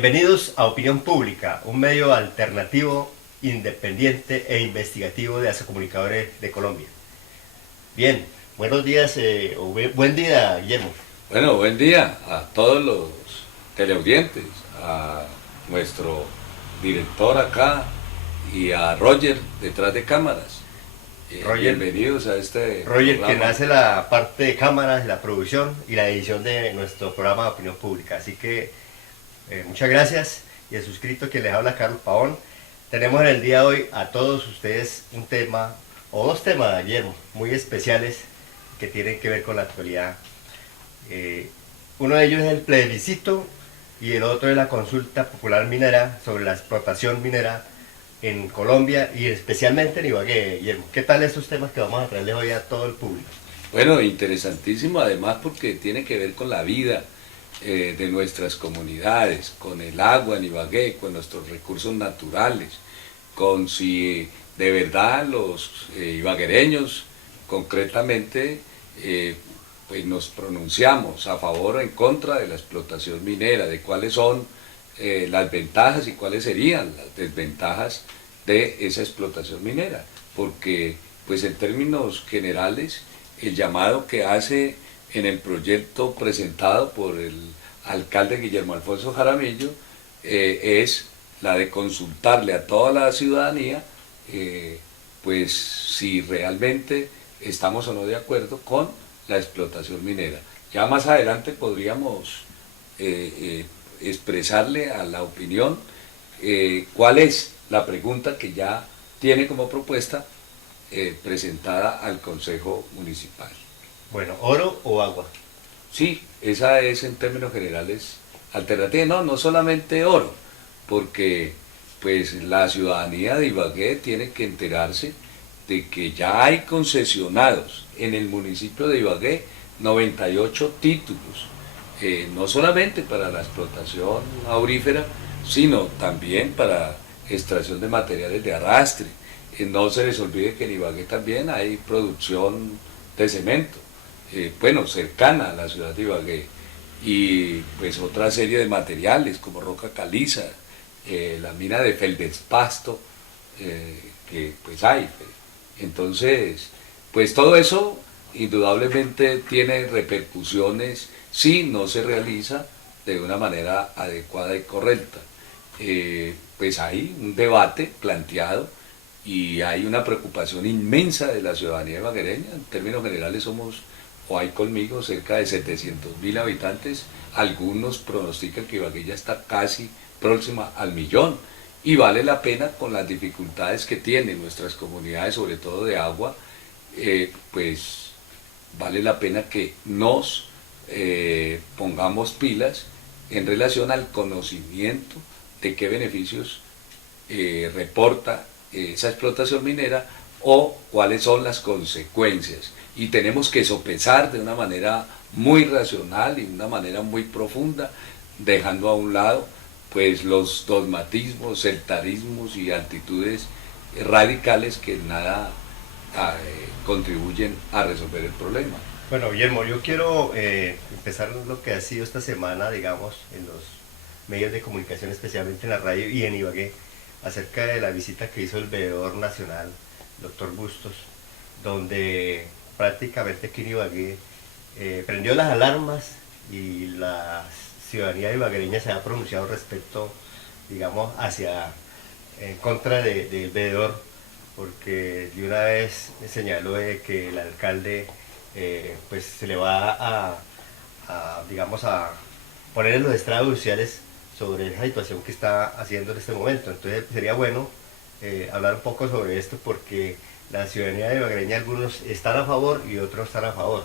Bienvenidos a Opinión Pública, un medio alternativo, independiente e investigativo de Asocomunicadores de Colombia. Bien, buenos días, buen día, Guillermo. Bueno, buen día a todos los teleaudientes, a nuestro director acá y a Roger detrás de cámaras. Roger, bienvenidos a este Roger, programa. quien hace la parte de cámaras, la producción y la edición de nuestro programa de Opinión Pública. Así que muchas gracias, y el suscrito que les habla, Carlos Pavón. Tenemos en el día de hoy a todos ustedes un tema, o dos temas, Guillermo, muy especiales que tienen que ver con la actualidad. Uno de ellos es el plebiscito y el otro es la consulta popular minera sobre la explotación minera en Colombia y especialmente en Ibagué, Guillermo. ¿Qué tal estos temas que vamos a traerles hoy a todo el público? Bueno, interesantísimo además porque tiene que ver con la vida de nuestras comunidades, con el agua en Ibagué, con nuestros recursos naturales, con si de verdad los ibaguereños concretamente pues nos pronunciamos a favor o en contra de la explotación minera, de cuáles son las ventajas y cuáles serían las desventajas de esa explotación minera, porque pues en términos generales el llamado que hace en el proyecto presentado por el alcalde Guillermo Alfonso Jaramillo es la de consultarle a toda la ciudadanía pues si realmente estamos o no de acuerdo con la explotación minera. Ya más adelante podríamos expresarle a la opinión cuál es la pregunta que ya tiene como propuesta presentada al Consejo Municipal. Bueno, ¿oro o agua? Sí, esa es en términos generales alternativa. No, no solamente oro, porque pues la ciudadanía de Ibagué tiene que enterarse de que ya hay concesionados en el municipio de Ibagué 98 títulos, no solamente para la explotación aurífera, sino también para extracción de materiales de arrastre. No se les olvide que en Ibagué también hay producción de cemento, bueno, cercana a la ciudad de Ibagué, y pues otra serie de materiales como roca caliza, la mina de feldespasto, que pues hay. Entonces, pues todo eso indudablemente tiene repercusiones si no se realiza de una manera adecuada y correcta. Pues hay un debate planteado y hay una preocupación inmensa de la ciudadanía ibaguereña. En términos generales somos, o hay conmigo, cerca de 700.000 habitantes. Algunos pronostican que Ibagué ya está casi próxima al millón. Y vale la pena, con las dificultades que tienen nuestras comunidades, sobre todo de agua, pues vale la pena que nos pongamos pilas en relación al conocimiento de qué beneficios reporta esa explotación minera o cuáles son las consecuencias. Y tenemos que sopesar de una manera muy racional y de una manera muy profunda, dejando a un lado pues los dogmatismos, sectarismos y actitudes radicales que nada contribuyen a resolver el problema. Bueno, Guillermo, yo quiero empezar lo que ha sido esta semana, digamos, en los medios de comunicación, especialmente en la radio y en Ibagué, acerca de la visita que hizo el veedor nacional, doctor Bustos, donde prácticamente aquí en Ibagué prendió las alarmas y la ciudadanía ibaguereña se ha pronunciado respecto, digamos, en contra del veedor, porque de una vez señaló de que el alcalde pues se le va digamos, a poner en los estrados judiciales sobre esa situación que está haciendo en este momento. Entonces sería bueno hablar un poco sobre esto, porque la ciudadanía de ibaguereña, algunos están a favor y otros están a favor.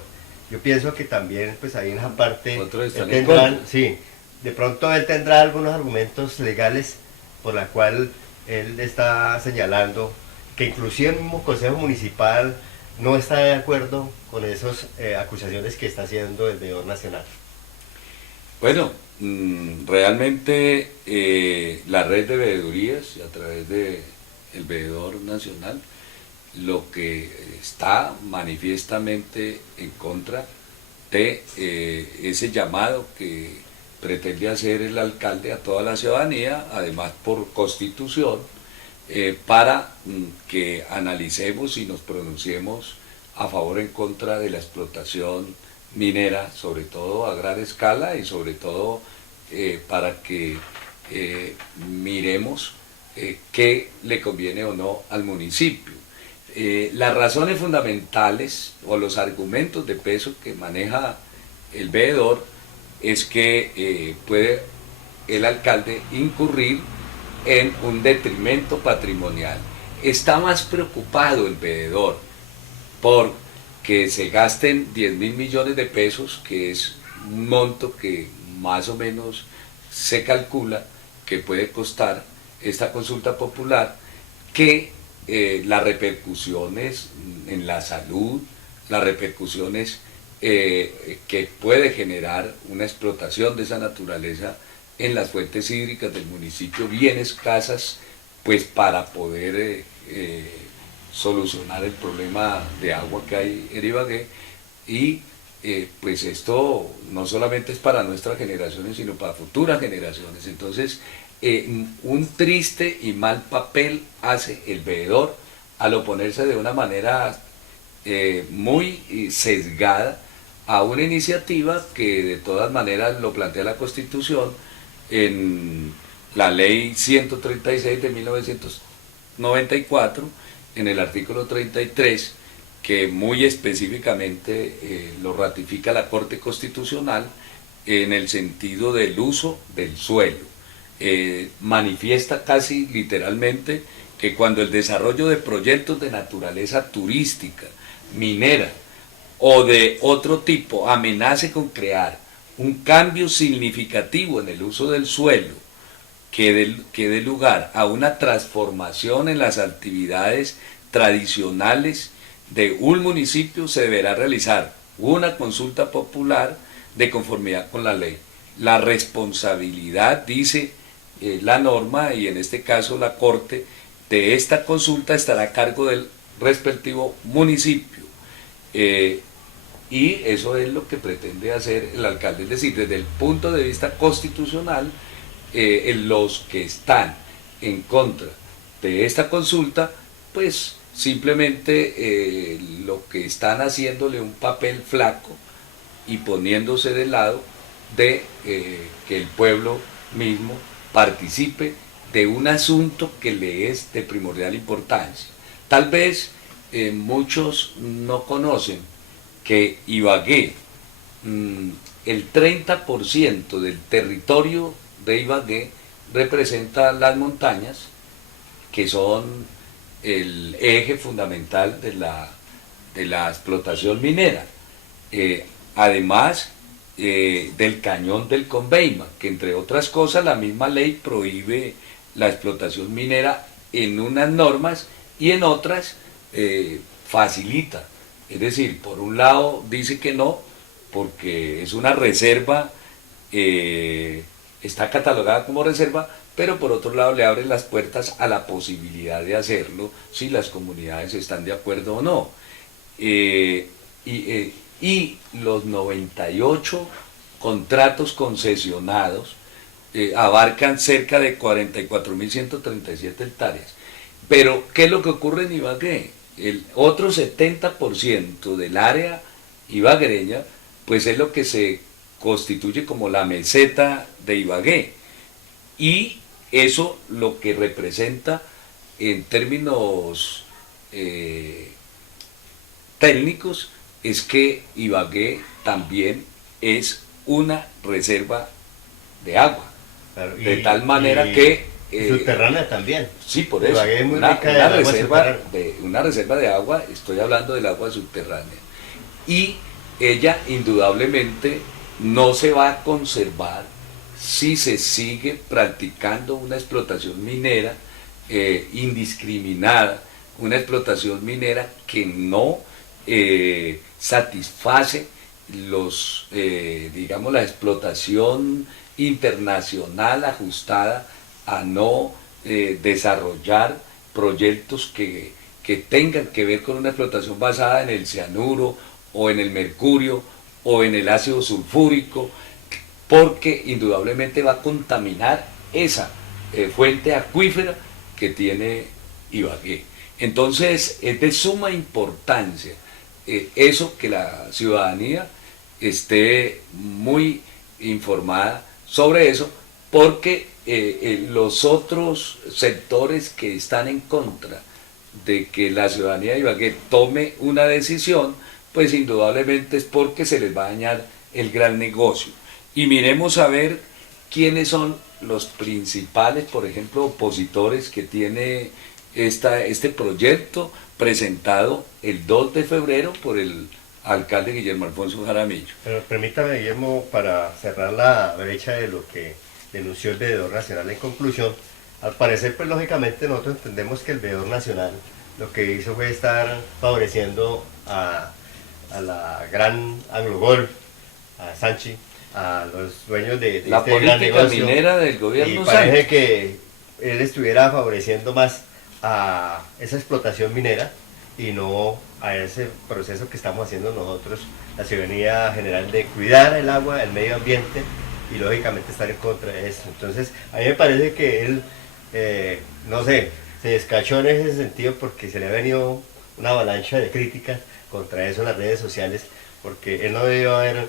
Yo pienso que también pues ahí en esa parte Otros están en contra. sí, de pronto él tendrá algunos argumentos legales por la cual él está señalando que inclusive el mismo Consejo Municipal no está de acuerdo con esas acusaciones que está haciendo el veedor nacional. Bueno, realmente la red de veedurías y a través del veedor nacional lo que está manifiestamente en contra de ese llamado que pretende hacer el alcalde a toda la ciudadanía, además por constitución, para que analicemos y nos pronunciemos a favor o en contra de la explotación minera, sobre todo a gran escala y sobre todo para que miremos qué le conviene o no al municipio. Las razones fundamentales o los argumentos de peso que maneja el veedor es que puede el alcalde incurrir en un detrimento patrimonial. Está más preocupado el veedor por que se gasten 10.000 millones de pesos, que es un monto que más o menos se calcula que puede costar esta consulta popular, que las repercusiones en la salud, las repercusiones que puede generar una explotación de esa naturaleza en las fuentes hídricas del municipio, bien escasas, pues para poder solucionar el problema de agua que hay en Ibagué. Y pues esto no solamente es para nuestras generaciones, sino para futuras generaciones. Entonces, un triste y mal papel hace el veedor al oponerse de una manera muy sesgada a una iniciativa que de todas maneras lo plantea la Constitución en la Ley 136 de 1994, en el artículo 33, que muy específicamente lo ratifica la Corte Constitucional en el sentido del uso del suelo. Manifiesta casi literalmente que cuando el desarrollo de proyectos de naturaleza turística, minera o de otro tipo amenace con crear un cambio significativo en el uso del suelo que dé lugar a una transformación en las actividades tradicionales de un municipio, se deberá realizar una consulta popular de conformidad con la ley. La responsabilidad, dice la norma, y en este caso la Corte, de esta consulta estará a cargo del respectivo municipio. Y eso es lo que pretende hacer el alcalde, es decir, desde el punto de vista constitucional, los que están en contra de esta consulta, pues simplemente lo que están haciéndole un papel flaco y poniéndose del lado de que el pueblo mismo participe de un asunto que le es de primordial importancia. Tal vez muchos no conocen que Ibagué, el 30% del territorio de Ibagué representa las montañas, que son el eje fundamental de la explotación minera. Además del cañón del Conveima, que entre otras cosas la misma ley prohíbe la explotación minera en unas normas y en otras facilita. Es decir, por un lado dice que no, porque es una reserva, está catalogada como reserva, pero por otro lado le abre las puertas a la posibilidad de hacerlo si las comunidades están de acuerdo o no. Y los 98 contratos concesionados abarcan cerca de 44.137 hectáreas. Pero, ¿qué es lo que ocurre en Ibagué? El otro 70% del área ibaguereña, pues es lo que se constituye como la meseta de Ibagué. Y eso lo que representa en términos técnicos es que Ibagué también es una reserva de agua. Claro, de tal manera que... subterránea también. Sí, por eso. Ibagué es muy rica una reserva de agua, estoy hablando del agua subterránea. Y ella indudablemente no se va a conservar si se sigue practicando una explotación minera indiscriminada, una explotación minera que no satisface digamos, la explotación internacional ajustada a no desarrollar proyectos que tengan que ver con una explotación basada en el cianuro o en el mercurio o en el ácido sulfúrico, porque indudablemente va a contaminar esa fuente acuífera que tiene Ibagué. Entonces es de suma importancia eso, que la ciudadanía esté muy informada sobre eso, porque los otros sectores que están en contra de que la ciudadanía de Ibagué tome una decisión, pues indudablemente es porque se les va a dañar el gran negocio. Y miremos a ver quiénes son los principales, por ejemplo, opositores que tiene este proyecto presentado el 2 de febrero por el alcalde Guillermo Alfonso Jaramillo. Pero permítame, Guillermo, para cerrar la brecha de lo que denunció el veedor nacional en conclusión. Al parecer, pues lógicamente nosotros entendemos que el veedor nacional lo que hizo fue estar favoreciendo a la gran Anglogol, a Sanchi, a los dueños de la este gran política negocio, minera del gobierno y parece Sánchez. que él estuviera favoreciendo más a esa explotación minera y no a ese proceso que estamos haciendo nosotros, la ciudadanía general, de cuidar el agua, el medio ambiente, y lógicamente estar en contra de eso. Entonces, a mí me parece que él, no sé, se descachó en ese sentido, porque se le ha venido una avalancha de críticas contra eso en las redes sociales, porque él no debió haber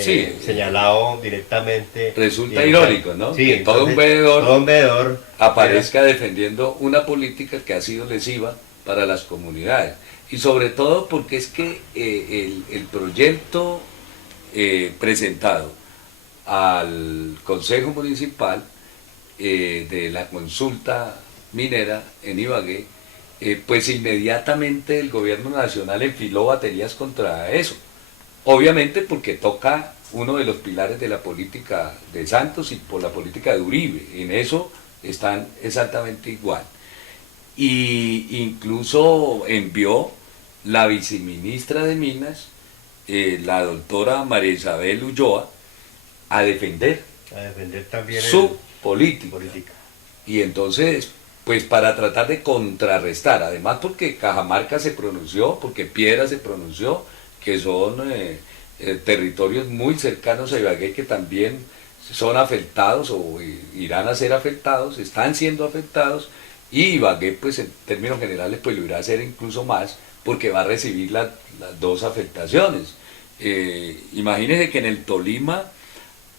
Sí, señalado directamente. Resulta irónico, ¿no? Sí, Que todo un veedor aparezca defendiendo una política que ha sido lesiva para las comunidades. Y sobre todo porque es que el proyecto presentado al Consejo Municipal de la consulta minera en Ibagué, pues inmediatamente el gobierno nacional enfiló baterías contra eso. Obviamente porque toca uno de los pilares de la política de Santos y por la política de Uribe. En eso están exactamente igual. Y incluso envió la viceministra de Minas, la doctora María Isabel Ulloa, a defender también su política. política. Y entonces, pues para tratar de contrarrestar, además porque Cajamarca se pronunció, porque Piedra se pronunció, que son territorios muy cercanos a Ibagué, que también son afectados o irán a ser afectados, están siendo afectados, y Ibagué, pues en términos generales, pues lo irá a hacer incluso más, porque va a recibir las dos afectaciones. Imagínense que en el Tolima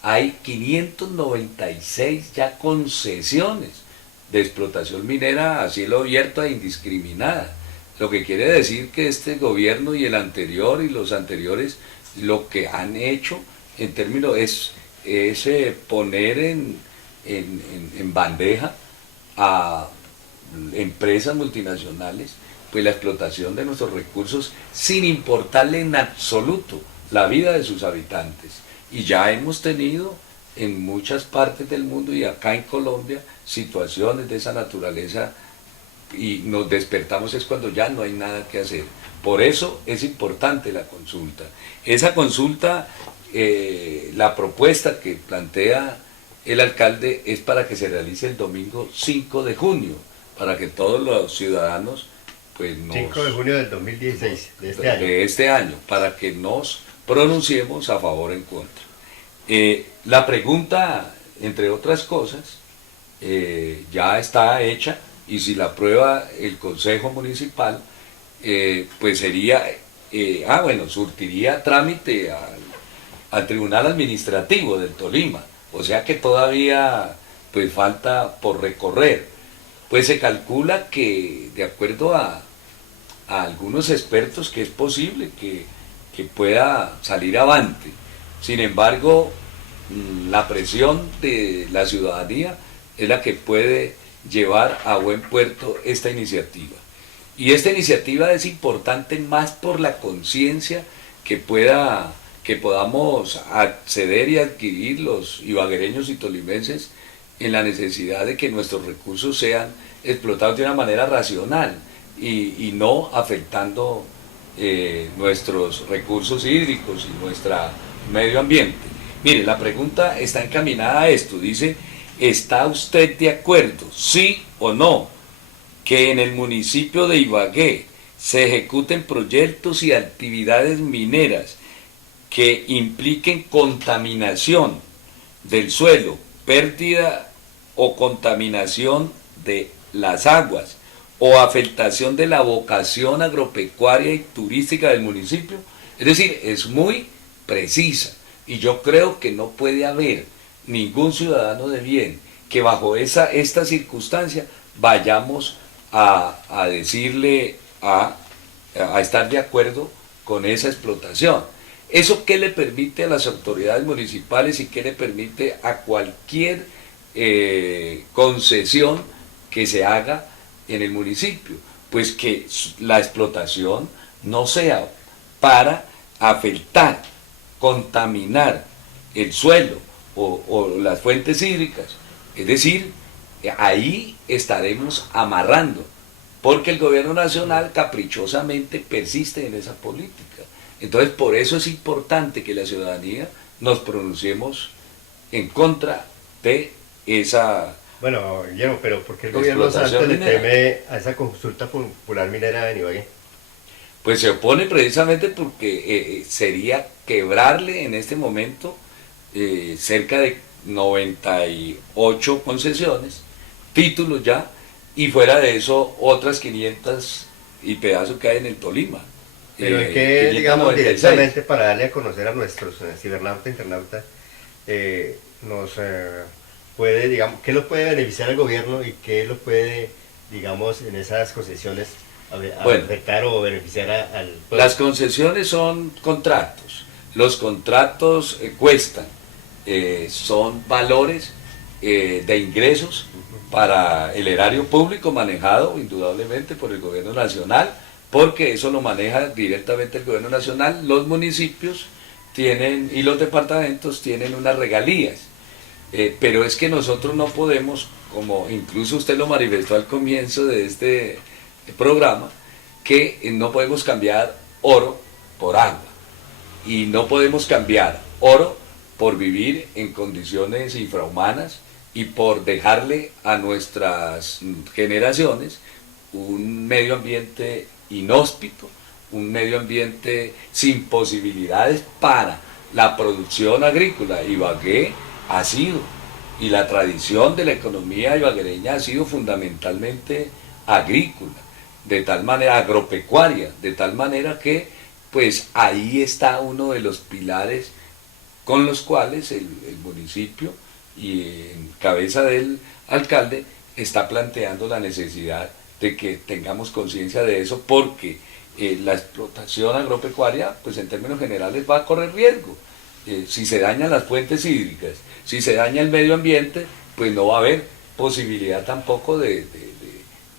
hay 596 ya concesiones de explotación minera a cielo abierto e indiscriminada. Lo que quiere decir que este gobierno y el anterior y los anteriores lo que han hecho en términos es poner en bandeja a empresas multinacionales pues la explotación de nuestros recursos sin importarle en absoluto la vida de sus habitantes. Y ya hemos tenido en muchas partes del mundo y acá en Colombia situaciones de esa naturaleza, y nos despertamos es cuando ya no hay nada que hacer. Por eso es importante la consulta. Esa consulta, la propuesta que plantea el alcalde es para que se realice el domingo 5 de junio, para que todos los ciudadanos, pues 5 de junio del 2016, de este año, para que nos pronunciemos a favor o en contra. La pregunta, entre otras cosas, ya está hecha, y si la aprueba el Consejo Municipal, pues sería, surtiría trámite al Tribunal Administrativo del Tolima, o sea que todavía pues falta por recorrer. Pues se calcula que, de acuerdo a algunos expertos, que es posible que pueda salir avante. Sin embargo, la presión de la ciudadanía es la que puede llevar a buen puerto esta iniciativa. Y esta iniciativa es importante más por la conciencia que podamos acceder y adquirir los ibaguereños y tolimenses en la necesidad de que nuestros recursos sean explotados de una manera racional y no afectando nuestros recursos hídricos y nuestro medio ambiente. Mire, la pregunta está encaminada a esto, dice: ¿está usted de acuerdo, sí o no, que en el municipio de Ibagué se ejecuten proyectos y actividades mineras que impliquen contaminación del suelo, pérdida o contaminación de las aguas o afectación de la vocación agropecuaria y turística del municipio. Es decir, es muy precisa y yo creo que no puede haber ningún ciudadano de bien que bajo esta circunstancia vayamos a decirle a estar de acuerdo con esa explotación. ¿Eso qué le permite a las autoridades municipales y qué le permite a cualquier concesión que se haga en el municipio? Pues que la explotación no sea para afectar, contaminar el suelo o las fuentes hídricas. Es decir, ahí estaremos amarrando, porque el gobierno nacional caprichosamente persiste en esa política. Entonces, por eso es importante que la ciudadanía nos pronunciemos en contra de esa Bueno, Guillermo, pero ¿por qué el gobierno santo le teme a esa consulta popular minera de Ibagué? Pues se opone precisamente porque sería quebrarle en este momento cerca de 98 concesiones, títulos ya, y fuera de eso otras 500 y pedazos que hay en el Tolima. Pero es que, digamos, directamente para darle a conocer a nuestros cibernautas, internautas, nos puede, digamos, ¿qué los puede beneficiar al gobierno y qué los puede, digamos, en esas concesiones afectar o beneficiar al pueblo? Las concesiones son contratos. Los contratos cuestan, son valores de ingresos para el erario público manejado indudablemente por el gobierno nacional, porque eso lo maneja directamente el gobierno nacional. Los municipios tienen y los departamentos tienen unas regalías, pero es que nosotros no podemos, como incluso usted lo manifestó al comienzo de este programa, que no podemos cambiar oro por agua y no podemos cambiar oro por vivir en condiciones infrahumanas y por dejarle a nuestras generaciones un medio ambiente inhóspito, un medio ambiente sin posibilidades para la producción agrícola. Ibagué ha sido, y la tradición de la economía ibaguereña ha sido fundamentalmente agrícola, de tal manera agropecuaria, de tal manera que pues ahí está uno de los pilares con los cuales el municipio y en cabeza del alcalde está planteando la necesidad de que tengamos conciencia de eso, porque la explotación agropecuaria, pues en términos generales va a correr riesgo. Si se dañan las fuentes hídricas, si se daña el medio ambiente, pues no va a haber posibilidad tampoco de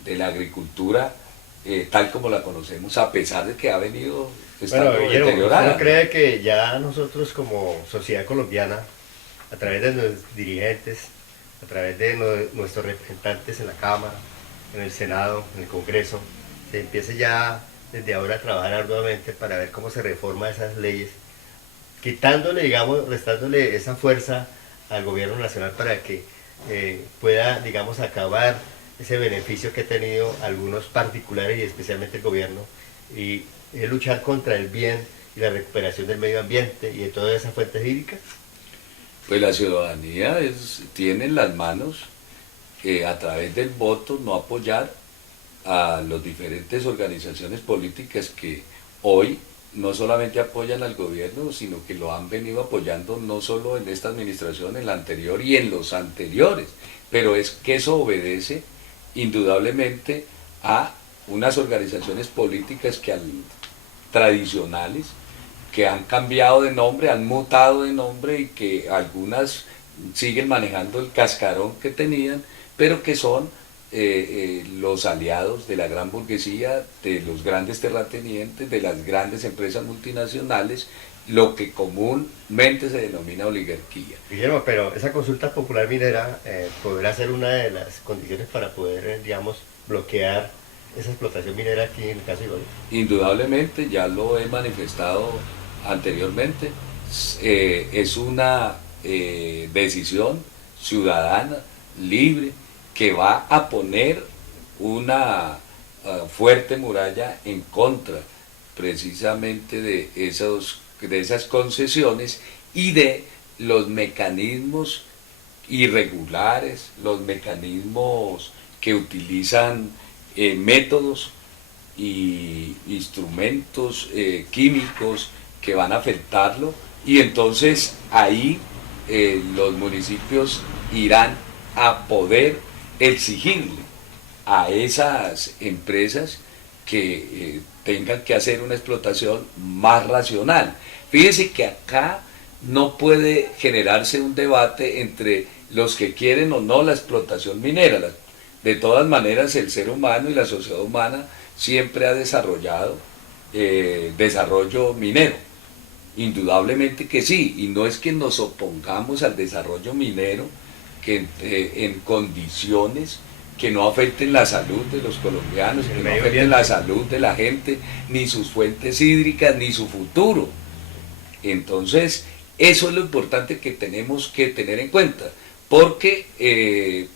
la agricultura tal como la conocemos, a pesar de que ha venido estando deteriorada. ¿No cree que ya nosotros como sociedad colombiana, a través de nuestros dirigentes, a través de nuestros representantes en la Cámara, en el Senado, en el Congreso, se empiece ya desde ahora a trabajar arduamente para ver cómo se reforma esas leyes, quitándole, digamos, restándole esa fuerza al gobierno nacional para que pueda, digamos, acabar ese beneficio que ha tenido algunos particulares y especialmente el gobierno, y luchar contra el bien y la recuperación del medio ambiente y de todas esas fuentes hídricas? Pues la ciudadanía tiene en las manos, a través del voto, no apoyar a las diferentes organizaciones políticas que hoy no solamente apoyan al gobierno, sino que lo han venido apoyando no solo en esta administración, en la anterior y en los anteriores. Pero es que eso obedece indudablemente a unas organizaciones políticas tradicionales, que han cambiado de nombre, han mutado de nombre y que algunas siguen manejando el cascarón que tenían, pero que son los aliados de la gran burguesía, de los grandes terratenientes, de las grandes empresas multinacionales, lo que comúnmente se denomina oligarquía. Guillermo, pero esa consulta popular minera podrá ser una de las condiciones para poder, digamos, bloquear esa explotación minera aquí en el caso de Ibagué. Indudablemente, ya lo he manifestado anteriormente, es una decisión ciudadana, libre, que va a poner una fuerte muralla en contra precisamente de esas concesiones y de los mecanismos irregulares, los mecanismos que utilizan métodos y instrumentos químicos que van a afectarlo, y entonces ahí los municipios irán a poder exigirle a esas empresas que tengan que hacer una explotación más racional. Fíjense que acá no puede generarse un debate entre los que quieren o no la explotación minera. De todas maneras, el ser humano y la sociedad humana siempre ha desarrollado desarrollo minero. Indudablemente que sí, y no es que nos opongamos al desarrollo minero que en condiciones que no afecten la salud de los colombianos, que no afecten la salud de la gente, ni sus fuentes hídricas, ni su futuro. Entonces, eso es lo importante que tenemos que tener en cuenta, porque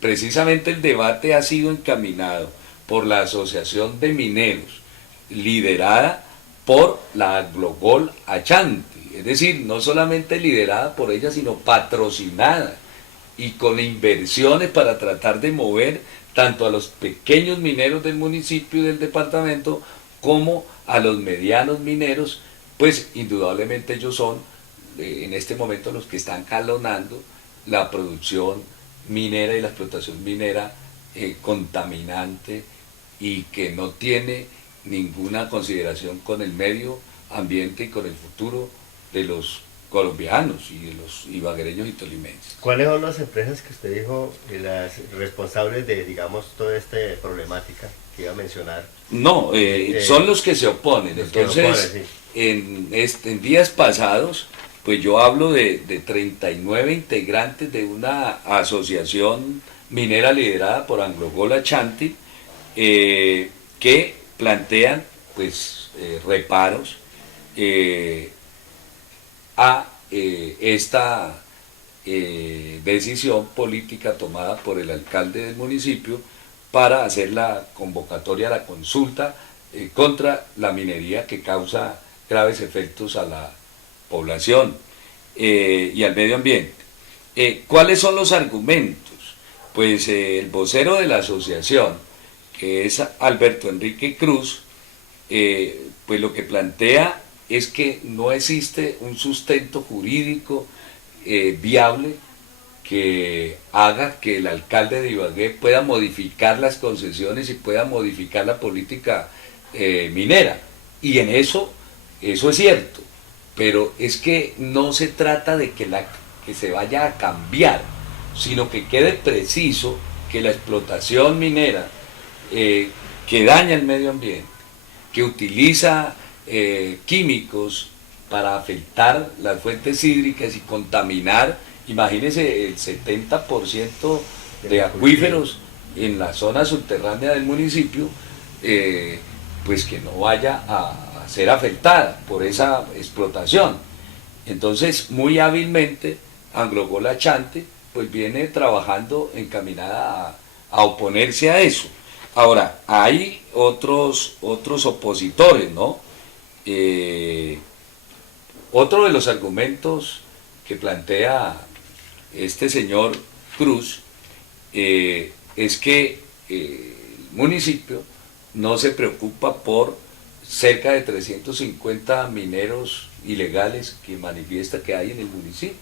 precisamente el debate ha sido encaminado por la Asociación de Mineros, liderada por la Agrogol Achanti, es decir, no solamente liderada por ella, sino patrocinada y con inversiones para tratar de mover tanto a los pequeños mineros del municipio y del departamento como a los medianos mineros, pues indudablemente ellos son en este momento los que están jalonando la producción minera y la explotación minera contaminante y que no tiene ninguna consideración con el medio ambiente y con el futuro de los colombianos y de los ibaguereños y tolimenses. ¿Cuáles son las empresas que usted dijo las responsables de, digamos, toda esta problemática que iba a mencionar? No, son los que se oponen. Entonces, sí. en días pasados, pues yo hablo de 39 integrantes de una asociación minera liderada por Agrogol Achanti, que plantean pues reparos a esta decisión política tomada por el alcalde del municipio para hacer la convocatoria a la consulta contra la minería que causa graves efectos a la población y al medio ambiente. ¿Cuáles son los argumentos? Pues el vocero de la asociación, que es Alberto Enrique Cruz, pues lo que plantea es que no existe un sustento jurídico viable que haga que el alcalde de Ibagué pueda modificar las concesiones y pueda modificar la política minera. Y en eso es cierto, pero es que no se trata de que se vaya a cambiar, sino que quede preciso que la explotación minera que daña el medio ambiente, que utiliza químicos para afectar las fuentes hídricas y contaminar, imagínense el 70% de acuíferos en la zona subterránea del municipio, pues que no vaya a ser afectada por esa explotación. Entonces, muy hábilmente, Agrogol Achanti pues viene trabajando encaminada a oponerse a eso. Ahora, hay otros opositores, ¿no? Otro de los argumentos que plantea este señor Cruz es que el municipio no se preocupa por cerca de 350 mineros ilegales que manifiesta que hay en el municipio.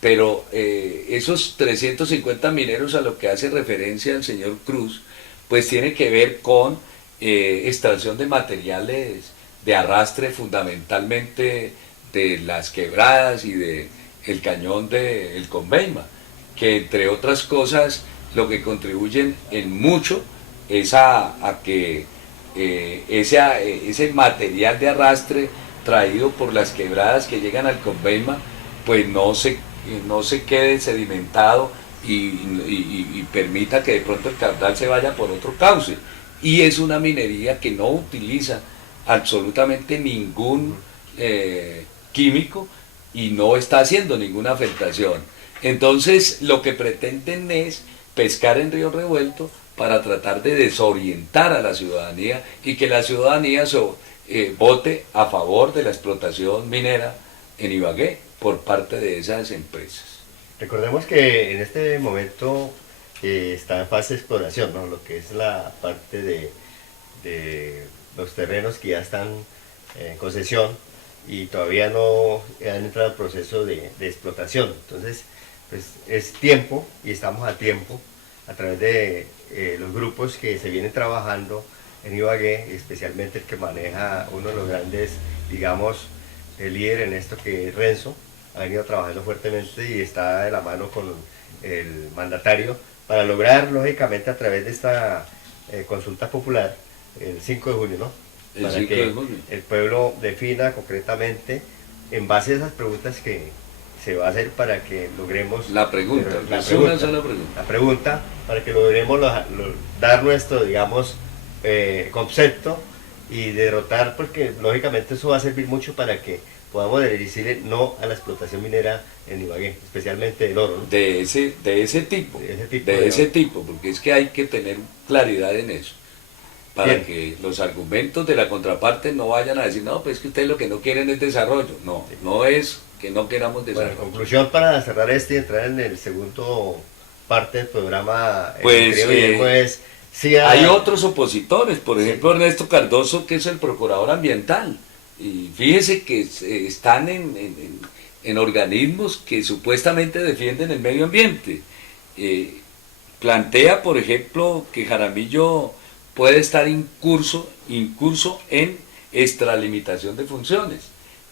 Pero esos 350 mineros a lo que hace referencia el señor Cruz, pues tiene que ver con extracción de materiales de arrastre fundamentalmente de las quebradas y de el cañón del Conveima, que entre otras cosas lo que contribuyen en mucho es a que ese material de arrastre traído por las quebradas que llegan al Conveima pues no se quede sedimentado y permita que de pronto el caudal se vaya por otro cauce. Y es una minería que no utiliza absolutamente ningún químico y no está haciendo ninguna afectación. Entonces lo que pretenden es pescar en río revuelto para tratar de desorientar a la ciudadanía y que la ciudadanía vote a favor de la explotación minera en Ibagué. por parte de esas empresas. Recordemos que en este momento está en fase de exploración, ¿no? Lo que es la parte de los terrenos que ya están en concesión y todavía no han entrado al proceso de explotación. Entonces, pues es tiempo y estamos a tiempo a través de los grupos que se vienen trabajando en Ibagué, especialmente el que maneja uno de los grandes, digamos, el líder en esto, que es Renzo. Ha venido trabajando fuertemente y está de la mano con el mandatario para lograr, lógicamente, a través de esta consulta popular, el 5 de junio, ¿no? El Para 5 que de junio. el pueblo defina concretamente, en base a esas preguntas que se va a hacer para que logremos... La pregunta, la es una sola pregunta. La pregunta, para que logremos dar nuestro, digamos, concepto y derrotar, porque lógicamente eso va a servir mucho para que podamos decirle no a la explotación minera en Ibagué, especialmente del oro, ¿no? De ese tipo, De ese tipo, porque es que hay que tener claridad en eso, para Bien. que los argumentos de la contraparte no vayan a decir, no, pues es que ustedes lo que no quieren es desarrollo. No, no es que no queramos Bueno, desarrollo. en conclusión, para cerrar este y entrar en el segundo parte del programa, Pues, querido Guillermo, es... sí, Hay otros opositores, por ejemplo Ernesto Cardoso, que es el procurador ambiental, y fíjese que están en organismos que supuestamente defienden el medio ambiente. Plantea, por ejemplo, que Jaramillo puede estar incurso en extralimitación de funciones,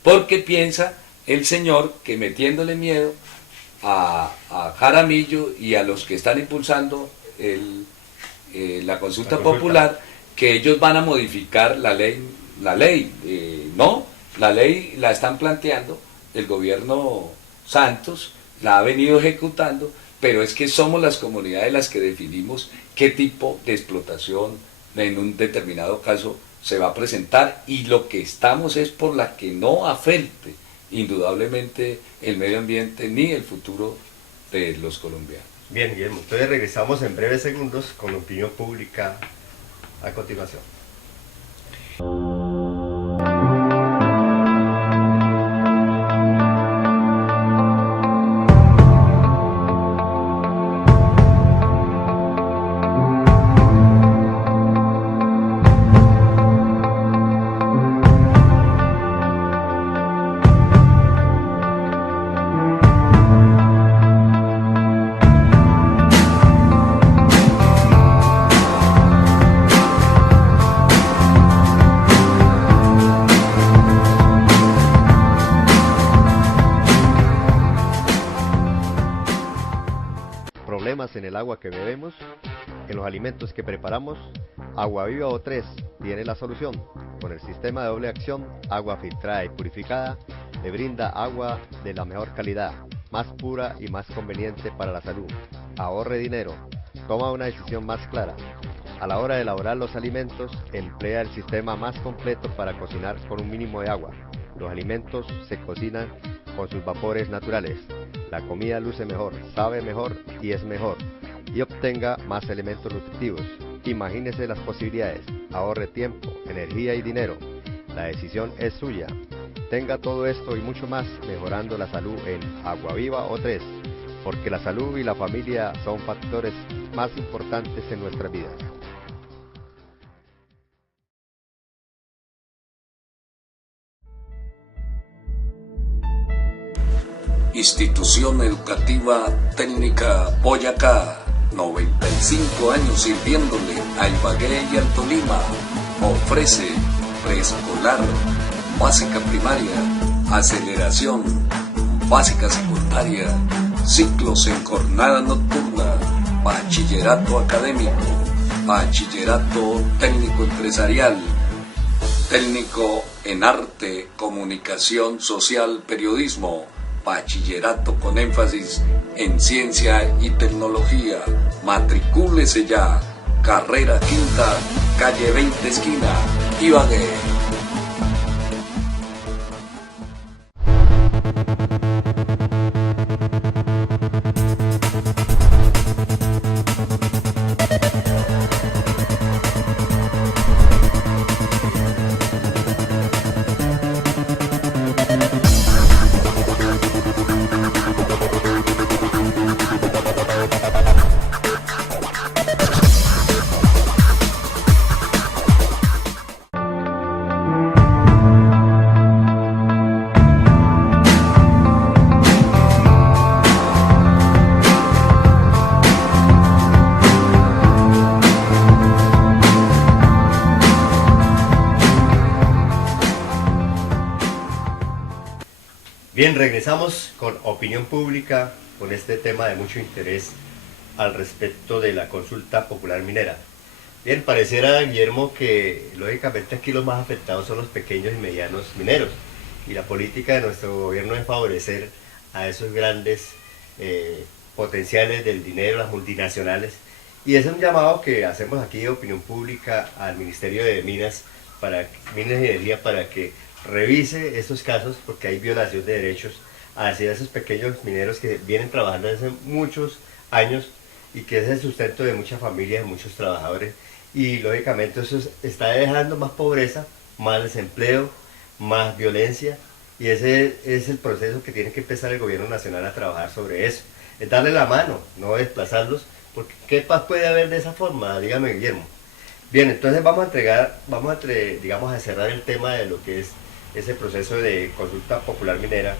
porque piensa el señor que metiéndole miedo a Jaramillo y a los que están impulsando la consulta popular, que ellos van a modificar la ley. No, la ley la están planteando el gobierno Santos, la ha venido ejecutando, pero es que somos las comunidades las que definimos qué tipo de explotación en un determinado caso se va a presentar, y lo que estamos es por la que no afecte indudablemente el medio ambiente ni el futuro de los colombianos. Bien, Guillermo, entonces regresamos en breves segundos con la opinión pública a continuación. Problemas en el agua que bebemos, en los alimentos que preparamos, Agua Viva O3 tiene la solución. Con el sistema de doble acción, agua filtrada y purificada, le brinda agua de la mejor calidad, más pura y más conveniente para la salud. Ahorre dinero, toma una decisión más clara. A la hora de elaborar los alimentos, emplea el sistema más completo para cocinar con un mínimo de agua. Los alimentos se cocinan con sus vapores naturales. La comida luce mejor, sabe mejor y es mejor. Y obtenga más elementos nutritivos. Imagínese las posibilidades. Ahorre tiempo, energía y dinero. La decisión es suya. Tenga todo esto y mucho más mejorando la salud en Agua Viva O3. Porque la salud y la familia son factores más importantes en nuestras vidas. Institución Educativa Técnica Boyacá, 95 años sirviéndole a Ibagué y Alto Lima. Ofrece preescolar, básica primaria, aceleración, básica secundaria, ciclos en jornada nocturna, bachillerato académico, bachillerato técnico empresarial, técnico en arte, comunicación social, periodismo, bachillerato con énfasis en ciencia y tecnología. Matricúlese ya. Carrera Quinta, calle 20 esquina, Ibagué. Bien, regresamos con opinión pública, con este tema de mucho interés al respecto de la consulta popular minera. Bien, pareciera, Guillermo, que lógicamente aquí los más afectados son los pequeños y medianos mineros. Y la política de nuestro gobierno es favorecer a esos grandes potenciales del dinero, las multinacionales. Y ese es un llamado que hacemos aquí de opinión pública al Ministerio de Minas y Energía para que revise estos casos porque hay violación de derechos hacia esos pequeños mineros que vienen trabajando desde muchos años y que es el sustento de muchas familias, de muchos trabajadores. Y lógicamente eso está dejando más pobreza, más desempleo, más violencia. Y ese es el proceso que tiene que empezar el gobierno nacional a trabajar sobre eso. Es darle la mano, no desplazarlos, porque ¿qué paz puede haber de esa forma? Dígame, Guillermo. Bien, entonces digamos, a cerrar el tema de lo que es ese proceso de consulta popular minera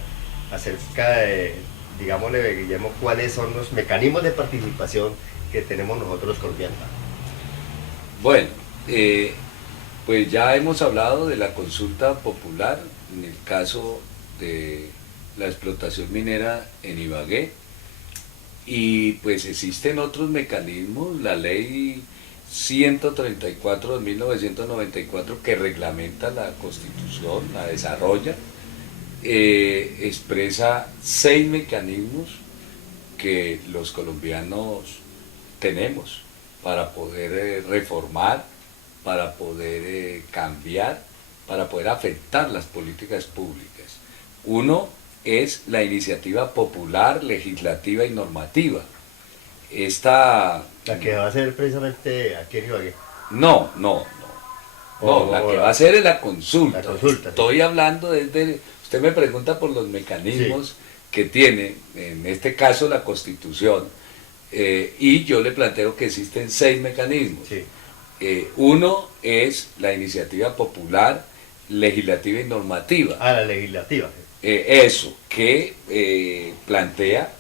acerca de, digámosle, Guillermo, cuáles son los mecanismos de participación que tenemos nosotros los colombianos. Bueno, pues ya hemos hablado de la consulta popular en el caso de la explotación minera en Ibagué y pues existen otros mecanismos, la ley 134 de 1994 que reglamenta la constitución, la desarrolla, expresa 6 mecanismos que los colombianos tenemos para poder reformar, para poder cambiar, para poder afectar las políticas públicas. Uno es la iniciativa popular, legislativa y normativa. La que va a ser precisamente aquí en Ibagué. No, la que va a ser es la consulta. La consulta. Estoy hablando desde, usted me pregunta por los mecanismos sí, que tiene, en este caso la Constitución, y yo le planteo que existen 6 mecanismos. Sí. Uno es la iniciativa popular, legislativa y normativa. Ah, la legislativa. Eso, que plantea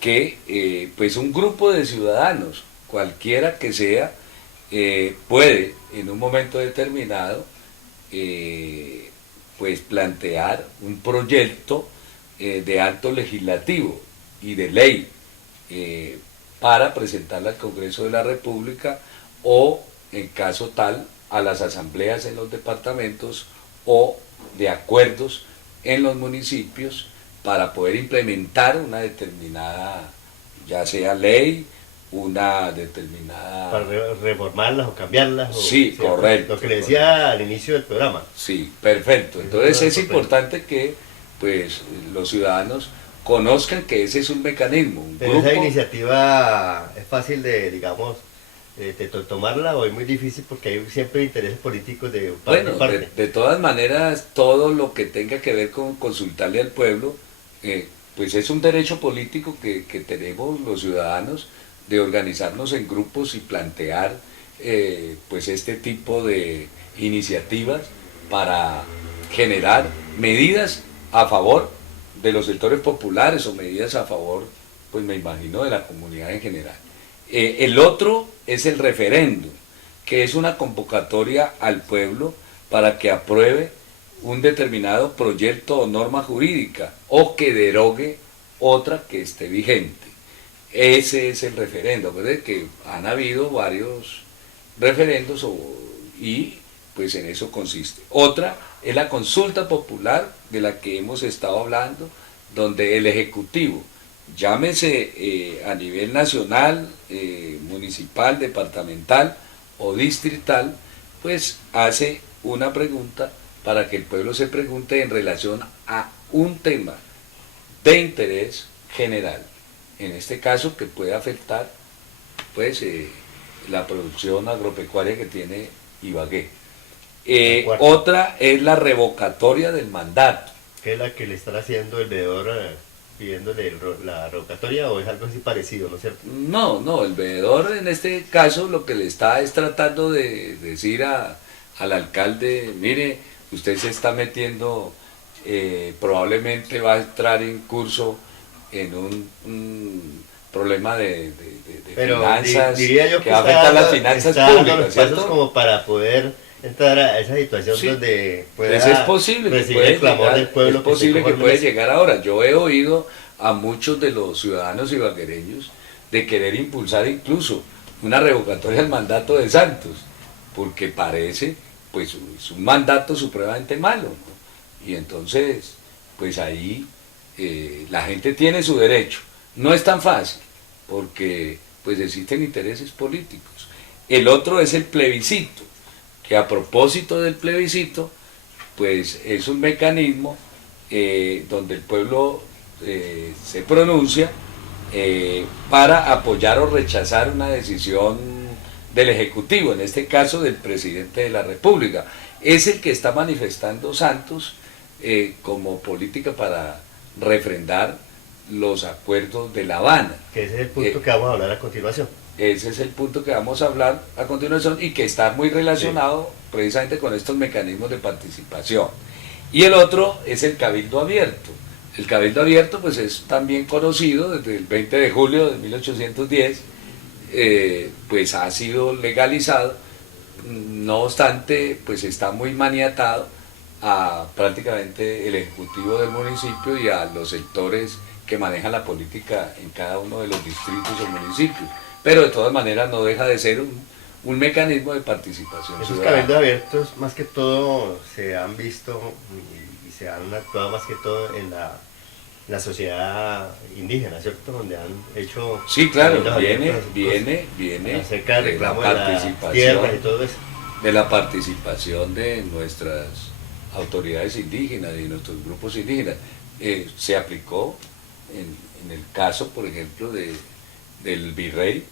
que pues un grupo de ciudadanos, cualquiera que sea, puede en un momento determinado pues plantear un proyecto de acto legislativo y de ley para presentarla al Congreso de la República o, en caso tal, a las asambleas en los departamentos o de acuerdos en los municipios para poder implementar una determinada, ya sea ley, una determinada... Para reformarlas o cambiarlas. Sí, o, correcto. Lo que le decía al inicio del programa. Sí, perfecto. Entonces es importante que pues los ciudadanos conozcan que ese es un mecanismo. Pero esa iniciativa es fácil de, digamos, de tomarla o es muy difícil porque hay siempre intereses políticos de parte y parte. De todas maneras, todo lo que tenga que ver con consultarle al pueblo, pues es un derecho político que tenemos los ciudadanos de organizarnos en grupos y plantear pues este tipo de iniciativas para generar medidas a favor de los sectores populares o medidas a favor, pues me imagino, de la comunidad en general. El otro es el referéndum, que es una convocatoria al pueblo para que apruebe un determinado proyecto o norma jurídica o que derogue otra que esté vigente. Ese es el referéndum, ¿verdad? Que han habido varios referendos y pues en eso consiste. Otra es la consulta popular de la que hemos estado hablando, donde el Ejecutivo, llámese a nivel nacional, municipal, departamental o distrital, pues hace una pregunta para que el pueblo se pregunte en relación a un tema de interés general, en este caso que puede afectar pues la producción agropecuaria que tiene Ibagué. Otra es la revocatoria del mandato. ¿Qué es la que le están haciendo el veedor pidiéndole la revocatoria o es algo así parecido, no es cierto? No, el veedor en este caso lo que le está es tratando de decir al alcalde, mire, usted se está metiendo, probablemente va a entrar en curso en un problema de pero finanzas diría yo que va a afectar las finanzas públicas, los pasos como para poder entrar a esa situación Sí. donde Pues pueda es posible que recibir puede el clamor llegar, del pueblo es posible que conforme puede les- llegar ahora. Yo he oído a muchos de los ciudadanos ibaguereños de querer impulsar incluso una revocatoria del mandato de Santos, porque parece pues es un mandato supremamente malo, ¿no? Y entonces, pues ahí la gente tiene su derecho. No es tan fácil, porque pues existen intereses políticos. El otro es el plebiscito, que a propósito del plebiscito, pues es un mecanismo donde el pueblo se pronuncia para apoyar o rechazar una decisión del Ejecutivo, en este caso del presidente de la República. Es el que está manifestando Santos como política para refrendar los acuerdos de La Habana. que ese es el punto Eh, que vamos a hablar a continuación. Ese es el punto que vamos a hablar a continuación y que está muy relacionado precisamente con estos mecanismos de participación. Y el otro es el cabildo abierto. El cabildo abierto pues es también conocido desde el 20 de julio de 1810, pues ha sido legalizado, no obstante pues está muy maniatado a prácticamente el ejecutivo del municipio y a los sectores que manejan la política en cada uno de los distritos o municipios, pero de todas maneras no deja de ser un mecanismo de participación Esos ciudadana. cabildos abiertos más que todo se han visto y se han actuado más que todo en la sociedad indígena, ¿cierto? Donde han hecho Sí, claro, cabildos abiertos viene acerca del de la reclamo de las participación, tierras y todo eso. de la participación de nuestras autoridades indígenas y de nuestros grupos indígenas. Se aplicó en el caso, por ejemplo, del virrey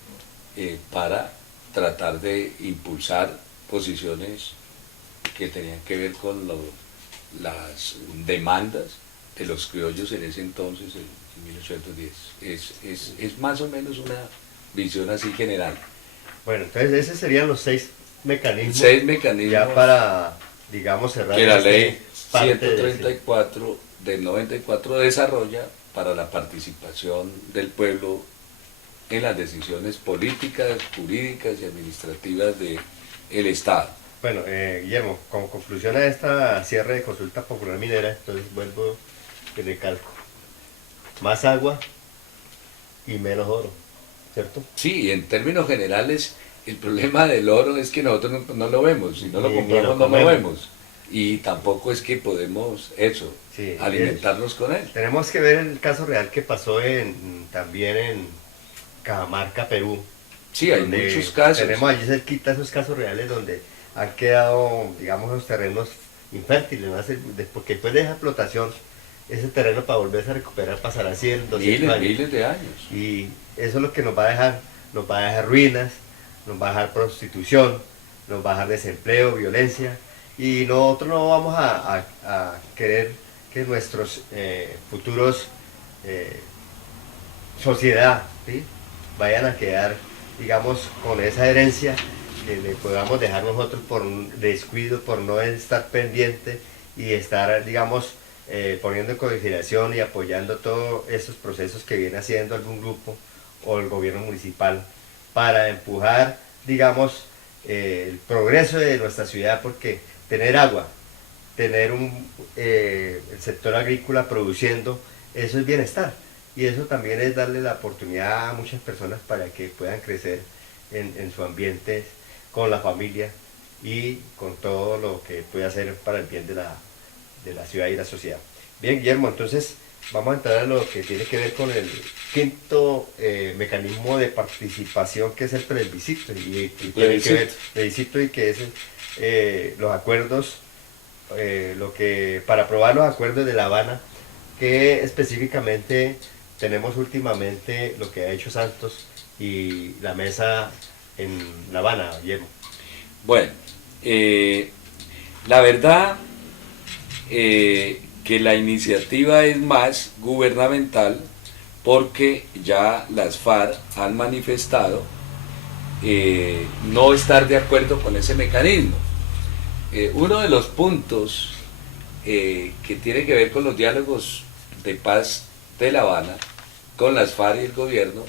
para tratar de impulsar posiciones que tenían que ver con las demandas de los criollos en ese entonces, en 1810. Es más o menos una visión así general. Bueno, entonces esos serían los 6 mecanismos 6 mecanismos ya para, digamos, cerrar que la este ley parte de- 134 del 94 desarrolla para la participación del pueblo en las decisiones políticas, jurídicas y administrativas del Estado. Bueno, Guillermo, como conclusión a esta cierre de consulta popular minera, entonces vuelvo y recalco. Más agua y menos oro, ¿cierto? Sí, y en términos generales, el problema del oro es que nosotros no lo vemos, si no lo Ni lo compramos no lo comemos. vemos. Y tampoco es que podemos eso, Sí, alimentarnos con él. Tenemos que ver el caso real que pasó también en Cajamarca, Perú. Sí, hay donde muchos casos. Tenemos allí cerquita esos casos reales donde han quedado, digamos, los terrenos infértiles, ¿no? Porque después de esa explotación, ese terreno para volverse a recuperar pasará 100, 200 años. Miles de años. Y eso es lo que nos va a dejar ruinas, nos va a dejar prostitución, nos va a dejar desempleo, violencia. Y nosotros no vamos a querer que nuestros futuros sociedad, ¿sí? Vayan a quedar, digamos, con esa herencia que le podamos dejar nosotros por un descuido, por no estar pendiente y estar, digamos, poniendo en consideración y apoyando todos esos procesos que viene haciendo algún grupo o el gobierno municipal para empujar, digamos, el progreso de nuestra ciudad, porque tener agua, tener el sector agrícola produciendo, eso es bienestar. Y eso también es darle la oportunidad a muchas personas para que puedan crecer en su ambiente, con la familia y con todo lo que puede hacer para el bien de la ciudad y la sociedad. Bien, Guillermo, entonces vamos a entrar a lo que tiene que ver con el quinto mecanismo de participación, que es el plebiscito. Y tiene que ver plebiscito y que es los acuerdos, para aprobar los acuerdos de La Habana, que específicamente tenemos últimamente lo que ha hecho Santos y la mesa en La Habana, Guillermo. Bueno, la verdad que la iniciativa es más gubernamental porque ya las FARC han manifestado no estar de acuerdo con ese mecanismo. Uno de los puntos que tiene que ver con los diálogos de paz de La Habana, con las FARC y el gobierno,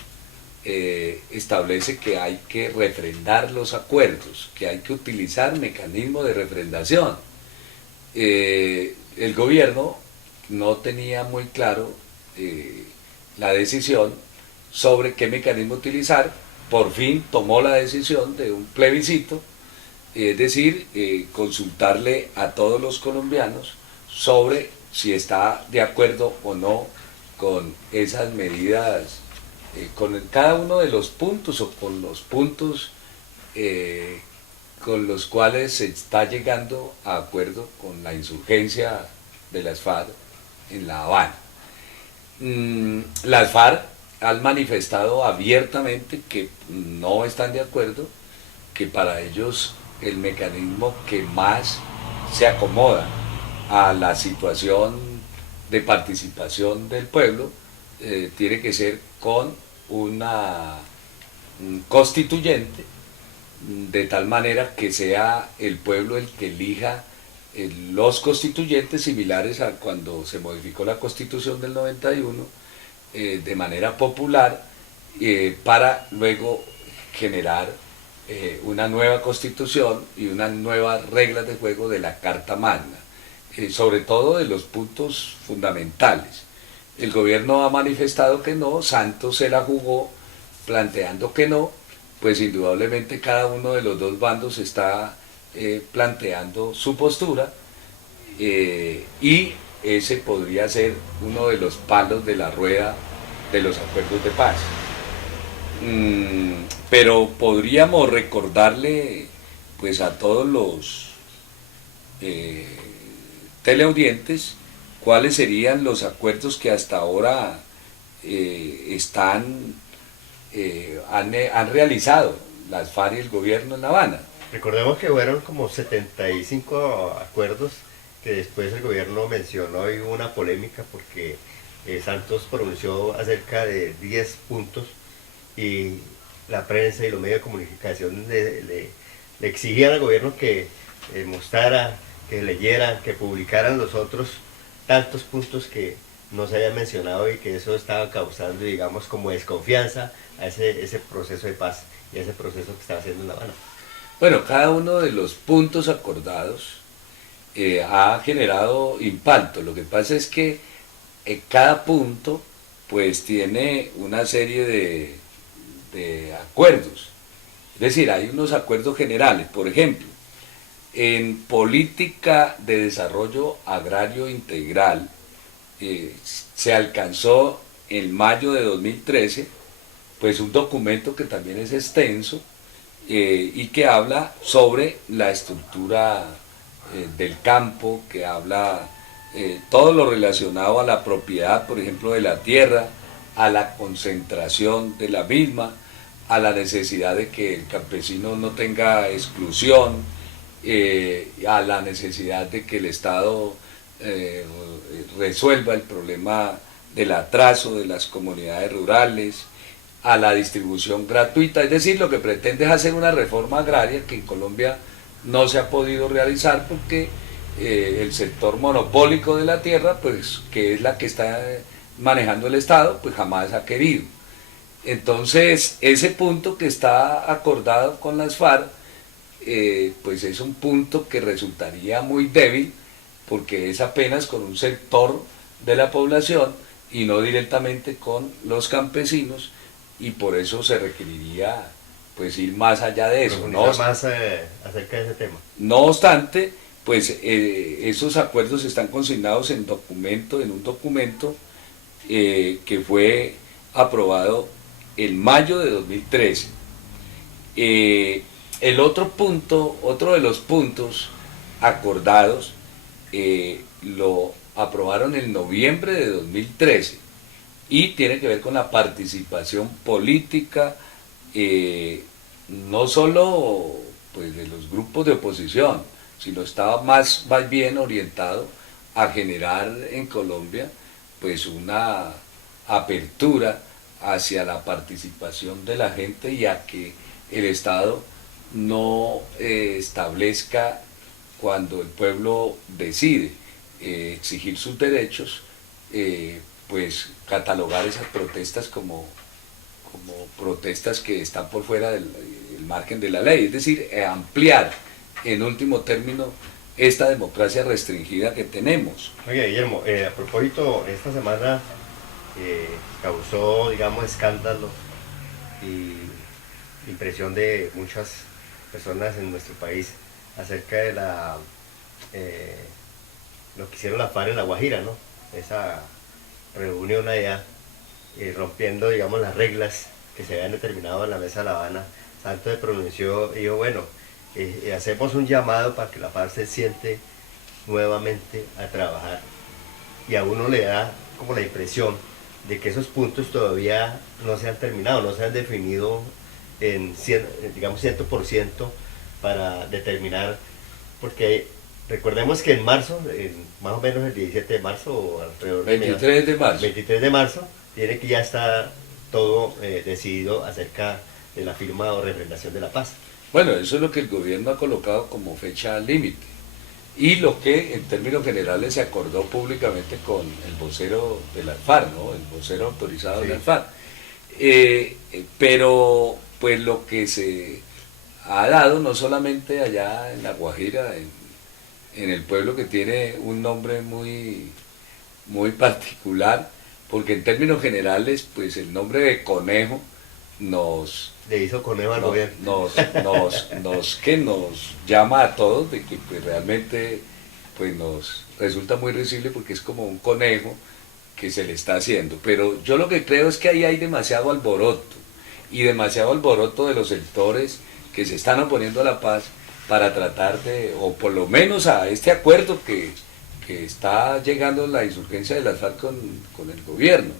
establece que hay que refrendar los acuerdos, que hay que utilizar mecanismos de refrendación. El gobierno no tenía muy claro la decisión sobre qué mecanismo utilizar. Por fin tomó la decisión de un plebiscito, es decir, consultarle a todos los colombianos sobre si está de acuerdo o no con esas medidas, con cada uno de los puntos o con los puntos con los cuales se está llegando a acuerdo con la insurgencia de las FARC en La Habana. Las FARC han manifestado abiertamente que no están de acuerdo, que para ellos el mecanismo que más se acomoda a la situación de participación del pueblo tiene que ser con una constituyente, de tal manera que sea el pueblo el que elija los constituyentes, similares a cuando se modificó la Constitución del 91, de manera popular, para luego generar una nueva constitución y unas nuevas reglas de juego de la Carta Magna, sobre todo de los puntos fundamentales. El gobierno ha manifestado que no, Santos se la jugó planteando que no, pues indudablemente cada uno de los dos bandos está planteando su postura, y ese podría ser uno de los palos de la rueda de los acuerdos de paz. Pero podríamos recordarle pues a todos los teleaudientes cuáles serían los acuerdos que hasta ahora han realizado las FARC y el gobierno en La Habana. Recordemos que fueron como 75 acuerdos que después el gobierno mencionó y hubo una polémica porque Santos pronunció acerca de 10 puntos y la prensa y los medios de comunicación le exigían al gobierno que mostrara, que leyera, que publicaran los otros tantos puntos que no se habían mencionado y que eso estaba causando, digamos, como desconfianza a ese proceso de paz y a ese proceso que estaba haciendo en La Habana. Bueno, cada uno de los puntos acordados ha generado impacto. Lo que pasa es que cada punto pues tiene una serie de acuerdos. Es decir, hay unos acuerdos generales. Por ejemplo, en política de desarrollo agrario integral se alcanzó en mayo de 2013 pues un documento que también es extenso, y que habla sobre la estructura del campo, que habla todo lo relacionado a la propiedad, por ejemplo, de la tierra, a la concentración de la misma, a la necesidad de que el campesino no tenga exclusión, a la necesidad de que el Estado resuelva el problema del atraso de las comunidades rurales, a la distribución gratuita. Es decir, lo que pretende es hacer una reforma agraria que en Colombia no se ha podido realizar porque el sector monopólico de la tierra, pues que es la que está manejando el Estado, pues jamás ha querido. Entonces, ese punto que está acordado con las FARC, pues es un punto que resultaría muy débil porque es apenas con un sector de la población y no directamente con los campesinos, y por eso se requeriría pues ir más allá de eso. Más acerca de ese tema. No obstante, pues esos acuerdos están consignados en un documento que fue aprobado en mayo de 2013. Otro de los puntos acordados lo aprobaron en noviembre de 2013 y tiene que ver con la participación política, no solo pues, de los grupos de oposición, sino estaba más bien orientado a generar en Colombia pues una apertura hacia la participación de la gente y a que el Estado no establezca, cuando el pueblo decide exigir sus derechos, pues catalogar esas protestas como como protestas que están por fuera del el margen de la ley, es decir, ampliar en último término esta democracia restringida que tenemos. Oye, Guillermo, a propósito, esta semana causó, digamos, escándalo y impresión de muchas personas en nuestro país acerca de lo que hicieron la FARC en La Guajira, ¿no? Esa reunión allá, rompiendo, digamos, las reglas que se habían determinado en la Mesa de La Habana. Santos se pronunció y dijo, bueno, hacemos un llamado para que la FARC se siente nuevamente a trabajar. Y a uno le da como la impresión de que esos puntos todavía no se han terminado, no se han definido en digamos 100% para determinar, porque recordemos que en marzo, más o menos el 17 de marzo o alrededor 23 de marzo. 23 de marzo, tiene que ya estar todo decidido acerca de la firma o refrendación de la paz. Bueno, eso es lo que el gobierno ha colocado como fecha límite y lo que en términos generales se acordó públicamente con el vocero de la FARC, ¿no? El vocero autorizado de la FARC. Pero pues lo que se ha dado no solamente allá en La Guajira, en el pueblo que tiene un nombre muy, muy particular, porque en términos generales pues el nombre de Conejo le hizo conejo al gobierno. Nos llama a todos de que pues, realmente pues, nos resulta muy risible porque es como un conejo que se le está haciendo. Pero yo lo que creo es que ahí hay demasiado alboroto y demasiado alboroto de los sectores que se están oponiendo a la paz para tratar de, o por lo menos a este acuerdo que está llegando la insurgencia de las FARC con el gobierno.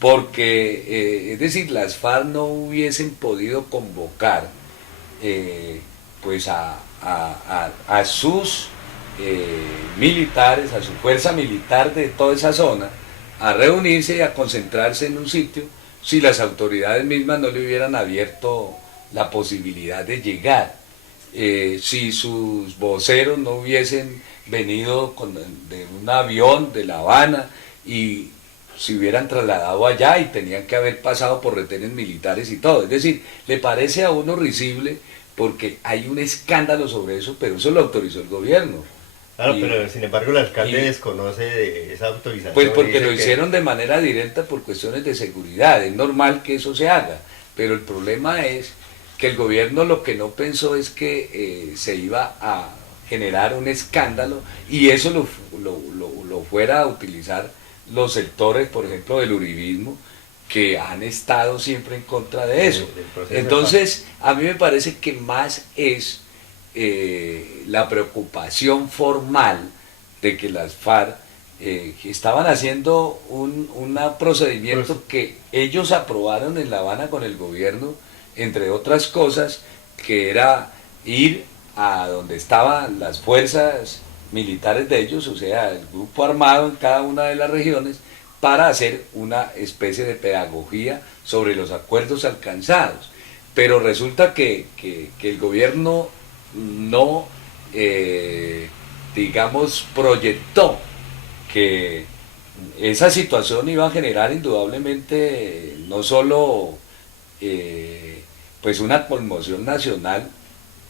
Porque, es decir, las FARC no hubiesen podido convocar pues a sus militares, a su fuerza militar de toda esa zona, a reunirse y a concentrarse en un sitio si las autoridades mismas no le hubieran abierto la posibilidad de llegar. Si sus voceros no hubiesen venido de un avión de La Habana y se hubieran trasladado allá y tenían que haber pasado por retenes militares y todo. Es decir, le parece a uno risible porque hay un escándalo sobre eso, pero eso lo autorizó el gobierno. Claro, pero sin embargo el alcalde desconoce de esa autorización. Pues porque lo hicieron de manera directa por cuestiones de seguridad, es normal que eso se haga, pero el problema es que el gobierno lo que no pensó es que se iba a generar un escándalo y eso lo fuera a utilizar los sectores, por ejemplo, del uribismo, que han estado siempre en contra de eso. Entonces, a mí me parece que más es la preocupación formal de que las FARC estaban haciendo un procedimiento que ellos aprobaron en La Habana con el gobierno, entre otras cosas, que era ir a donde estaban las fuerzas militares de ellos, o sea, el grupo armado en cada una de las regiones, para hacer una especie de pedagogía sobre los acuerdos alcanzados. Pero resulta que el gobierno no, digamos, proyectó que esa situación iba a generar indudablemente no solo pues una conmoción nacional,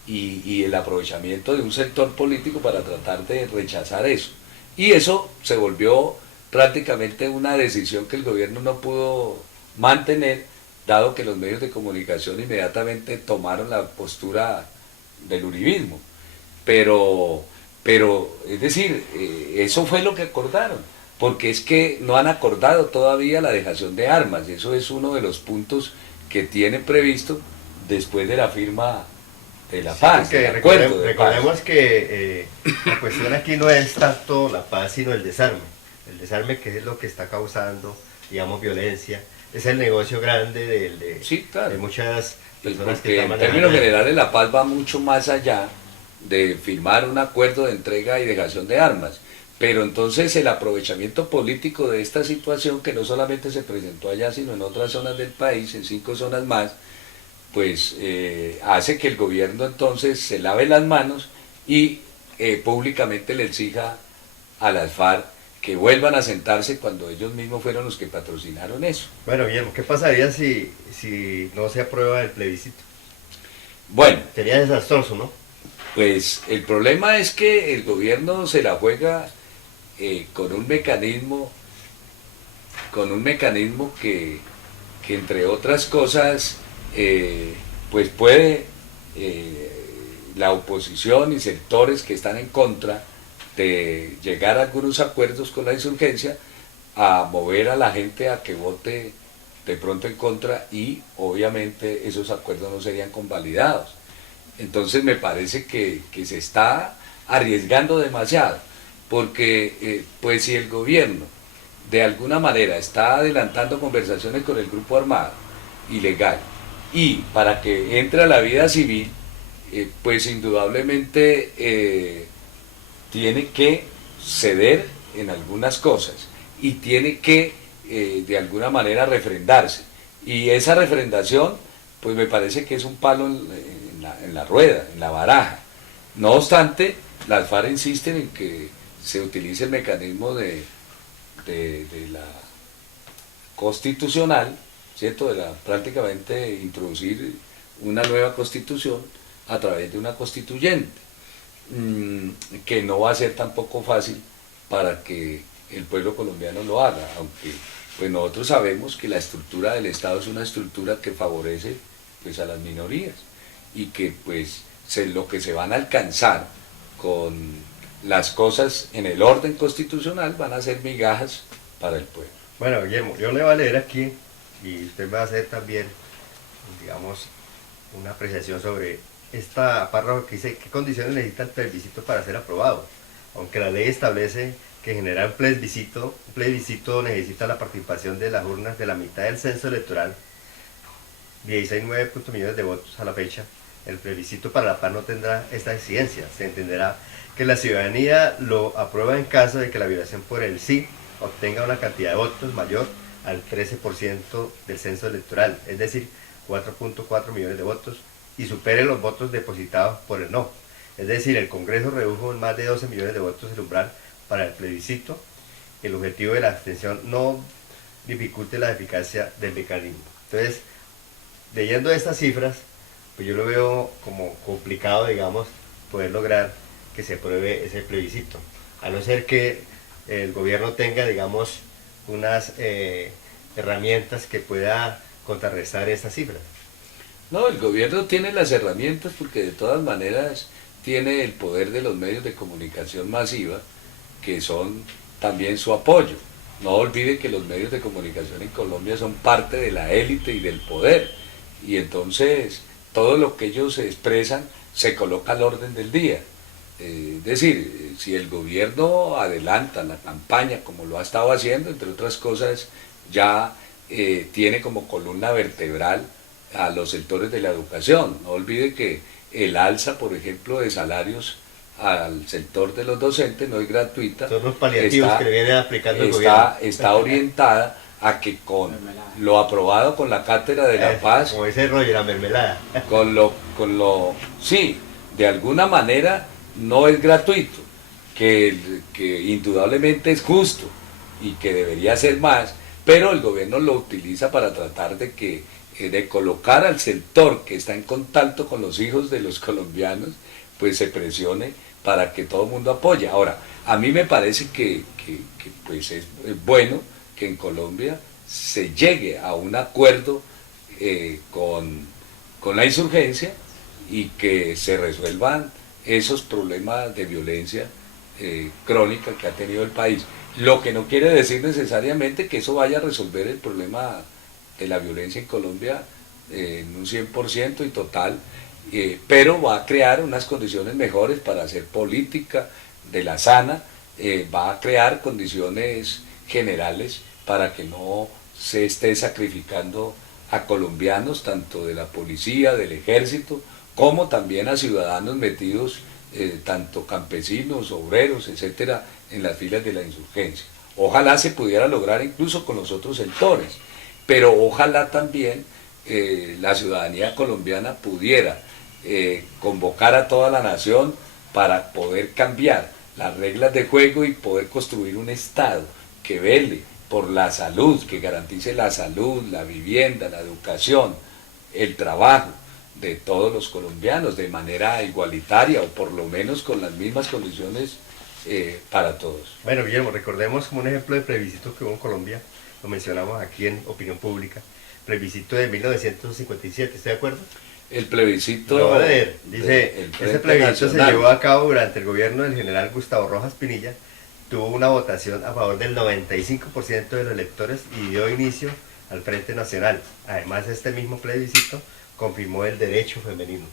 y el aprovechamiento de un sector político para tratar de rechazar eso. Y eso se volvió prácticamente una decisión que el gobierno no pudo mantener, dado que los medios de comunicación inmediatamente tomaron la postura del uribismo. Pero es decir, eso fue lo que acordaron, porque es que no han acordado todavía la dejación de armas, y eso es uno de los puntos que tienen previsto después de la firma de la paz, sí, recordemos que la cuestión aquí no es tanto la paz, sino el desarme. El desarme, que es lo que está causando, digamos, violencia. Es el negocio grande de muchas personas que están manejando. En términos generales, la paz va mucho más allá de firmar un acuerdo de entrega y dejación de armas. Pero entonces el aprovechamiento político de esta situación, que no solamente se presentó allá, sino en otras zonas del país, en 5 zonas más, pues hace que el gobierno entonces se lave las manos y públicamente le exija a las FARC que vuelvan a sentarse cuando ellos mismos fueron los que patrocinaron eso. Bueno, Guillermo, ¿qué pasaría si no se aprueba el plebiscito? Bueno, Sería desastroso, ¿no? pues el problema es que el gobierno se la juega con un mecanismo que entre otras cosas, pues puede la oposición y sectores que están en contra de llegar a algunos acuerdos con la insurgencia, a mover a la gente a que vote de pronto en contra, y obviamente esos acuerdos no serían convalidados. Entonces me parece que se está arriesgando demasiado, porque pues si el gobierno de alguna manera está adelantando conversaciones con el grupo armado ilegal, y para que entre a la vida civil, pues indudablemente tiene que ceder en algunas cosas y tiene que de alguna manera refrendarse. Y esa refrendación, pues me parece que es un palo en la rueda, en la baraja. No obstante, las FARC insisten en que se utilice el mecanismo de la constitucional, ¿cierto? De prácticamente introducir una nueva constitución a través de una constituyente, que no va a ser tampoco fácil para que el pueblo colombiano lo haga, aunque pues nosotros sabemos que la estructura del Estado es una estructura que favorece pues a las minorías, y que pues lo que se van a alcanzar con las cosas en el orden constitucional van a ser migajas para el pueblo. Bueno, Guillermo, yo le voy a leer aquí y usted va a hacer también, digamos, una apreciación sobre esta párrafo que dice qué condiciones necesita el plebiscito para ser aprobado. Aunque la ley establece que generar un plebiscito necesita la participación de las urnas de la mitad del censo electoral, 16,9 millones de votos a la fecha, el plebiscito para la paz no tendrá esta exigencia. Se entenderá que la ciudadanía lo aprueba en caso de que la violación por el sí obtenga una cantidad de votos mayor al 13% del censo electoral, es decir, 4,4 millones de votos, y supere los votos depositados por el no. Es decir, el Congreso redujo en más de 12 millones de votos el umbral para el plebiscito. El objetivo de la abstención no dificulte la eficacia del mecanismo. Entonces, leyendo estas cifras, pues yo lo veo como complicado, digamos, poder lograr que se apruebe ese plebiscito, a no ser que el gobierno tenga, digamos, unas herramientas que pueda contrarrestar estas cifras. No, el gobierno tiene las herramientas, porque de todas maneras tiene el poder de los medios de comunicación masiva, que son también su apoyo. No olvide que los medios de comunicación en Colombia son parte de la élite y del poder, y entonces todo lo que ellos expresan se coloca al orden del día. Es decir, si el gobierno adelanta la campaña como lo ha estado haciendo, entre otras cosas, ya tiene como columna vertebral a los sectores de la educación. No olvide que el alza, por ejemplo, de salarios al sector de los docentes no es gratuita. Son los paliativos que le viene aplicando el gobierno. Está orientada a que con lo aprobado con la Cátedra de la Paz, como dice Roger, la mermelada, sí, de alguna manera no es gratuito, que indudablemente es justo y que debería ser más, pero el gobierno lo utiliza para tratar de colocar al sector que está en contacto con los hijos de los colombianos, pues se presione para que todo el mundo apoye. Ahora, a mí me parece que pues es bueno que en Colombia se llegue a un acuerdo con la insurgencia, y que se resuelvan esos problemas de violencia crónica que ha tenido el país. Lo que no quiere decir necesariamente que eso vaya a resolver el problema de la violencia en Colombia en un 100% y total, pero va a crear unas condiciones mejores para hacer política de la sana, va a crear condiciones generales para que no se esté sacrificando a colombianos, tanto de la policía, del ejército, como también a ciudadanos metidos, tanto campesinos, obreros, etcétera, en las filas de la insurgencia. Ojalá se pudiera lograr incluso con los otros sectores, pero ojalá también la ciudadanía colombiana pudiera convocar a toda la nación para poder cambiar las reglas de juego y poder construir un Estado que vele por la salud, que garantice la salud, la vivienda, la educación, el trabajo de todos los colombianos de manera igualitaria o por lo menos con las mismas condiciones para todos. Bueno, Guillermo, recordemos como un ejemplo de plebiscito que hubo en Colombia, lo mencionamos aquí en Opinión Pública, plebiscito de 1957, ¿está de acuerdo? El plebiscito... Lo voy a leer. Dice, ese plebiscito se llevó a cabo durante el gobierno del general Gustavo Rojas Pinilla, tuvo una votación a favor del 95% de los electores y dio inicio al Frente Nacional. Además, este mismo plebiscito confirmó el derecho femenino.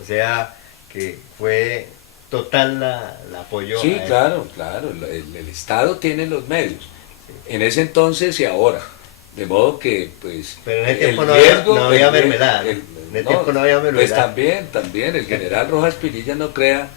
O sea, que fue total el apoyo. Sí, claro, claro. El Estado tiene los medios. En ese entonces y ahora. De modo que, pues... Pero en ese tiempo no había mermelada. En ese tiempo no había mermelada. Pues también. El general Rojas Pinilla no crea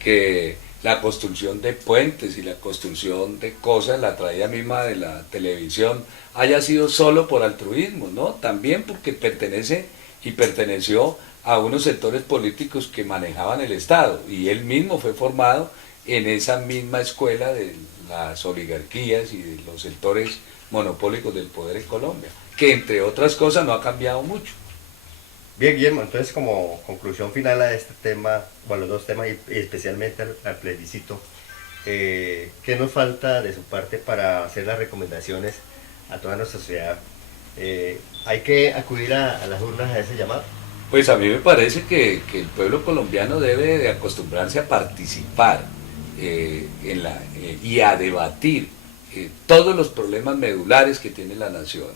que la construcción de puentes y la construcción de cosas, la traída misma de la televisión, haya sido solo por altruismo, ¿no? También porque perteneció a unos sectores políticos que manejaban el Estado, y él mismo fue formado en esa misma escuela de las oligarquías y de los sectores monopólicos del poder en Colombia, que entre otras cosas no ha cambiado mucho. Bien, Guillermo, entonces como conclusión final a este tema, bueno, los dos temas y especialmente al plebiscito, ¿qué nos falta de su parte para hacer las recomendaciones a toda nuestra sociedad? ¿Hay que acudir a las urnas a ese llamado? Pues a mí me parece que el pueblo colombiano debe de acostumbrarse a participar y a debatir todos los problemas medulares que tiene la nación.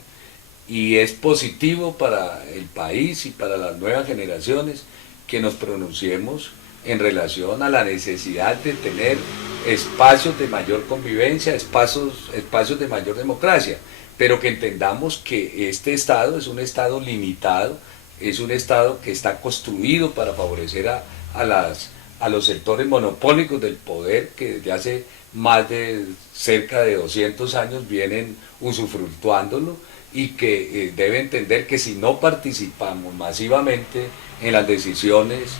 Y es positivo para el país y para las nuevas generaciones que nos pronunciemos en relación a la necesidad de tener espacios de mayor convivencia, espacios de mayor democracia, pero que entendamos que este Estado es un Estado limitado, es un Estado que está construido para favorecer a los sectores monopólicos del poder que desde hace más de cerca de 200 años vienen usufructuándolo, y que debe entender que si no participamos masivamente en las decisiones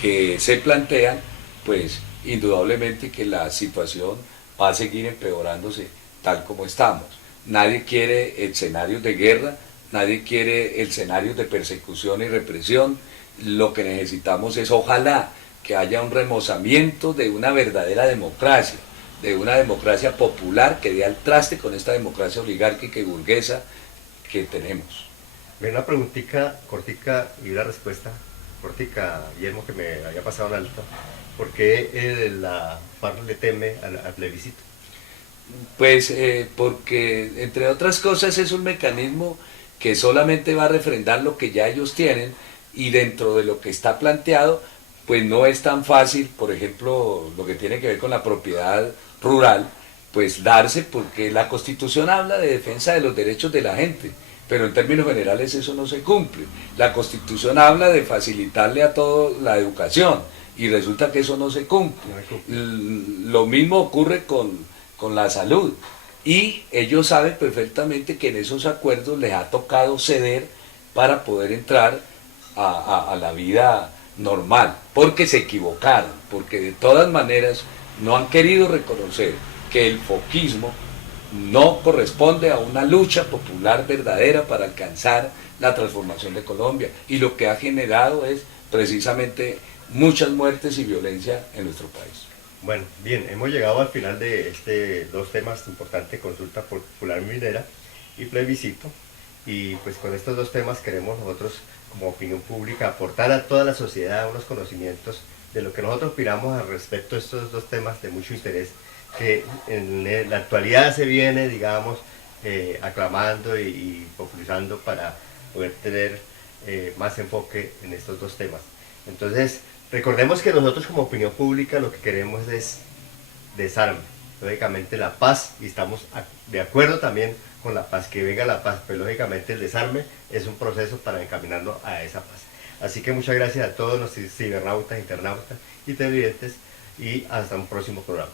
que se plantean, pues indudablemente que la situación va a seguir empeorándose tal como estamos. Nadie quiere escenarios de guerra, nadie quiere escenarios de persecución y represión. Lo que necesitamos es, ojalá, que haya un remozamiento de una verdadera democracia, de una democracia popular que dé al traste con esta democracia oligárquica y burguesa que tenemos. Ven, una preguntita cortica y una respuesta cortica, Guillermo, que me había pasado en alto. ¿Por qué la FARC le teme al plebiscito? Pues porque, entre otras cosas, es un mecanismo que solamente va a refrendar lo que ya ellos tienen, y dentro de lo que está planteado, pues no es tan fácil, por ejemplo, lo que tiene que ver con la propiedad rural, pues darse, porque la Constitución habla de defensa de los derechos de la gente, pero en términos generales eso no se cumple. La Constitución habla de facilitarle a todos la educación, y resulta que eso no se cumple. Lo mismo ocurre con la salud, y ellos saben perfectamente que en esos acuerdos les ha tocado ceder para poder entrar a la vida normal, porque se equivocaron, porque de todas maneras no han querido reconocer que el foquismo no corresponde a una lucha popular verdadera para alcanzar la transformación de Colombia, y lo que ha generado es precisamente muchas muertes y violencia en nuestro país. Bueno, bien, hemos llegado al final de dos temas importantes: consulta popular minera y plebiscito, y pues con estos dos temas queremos nosotros, como opinión pública, aportar a toda la sociedad unos conocimientos de lo que nosotros opinamos al respecto de estos dos temas de mucho interés, que en la actualidad se viene, digamos, aclamando y popularizando para poder tener más enfoque en estos dos temas. Entonces, recordemos que nosotros como opinión pública lo que queremos es desarme, lógicamente la paz, y estamos de acuerdo también con la paz, que venga la paz, pero lógicamente el desarme es un proceso para encaminarnos a esa paz. Así que muchas gracias a todos los cibernautas, internautas y televidentes, y hasta un próximo programa.